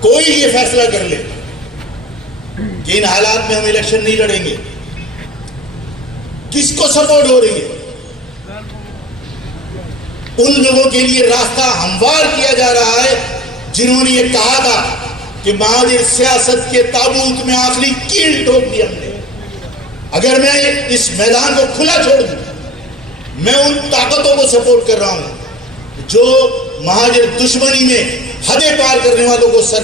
کوئی یہ فیصلہ کر لے کہ ان حالات میں ہم الیکشن نہیں لڑیں گے, کس کو سپورٹ ہو رہی ہے؟ ان لوگوں کے لیے راستہ ہموار کیا جا رہا ہے جنہوں نے یہ کہا تھا کہ مہاجر سیاست کے تابوت میں آخری کیل ٹھوک دی ہم نے. اگر میں اس میدان کو کھلا چھوڑ دوں, میں ان طاقتوں کو سپورٹ کر رہا ہوں جو مہاجر دشمنی میں حدیں پار کرنے والوں کو سرکار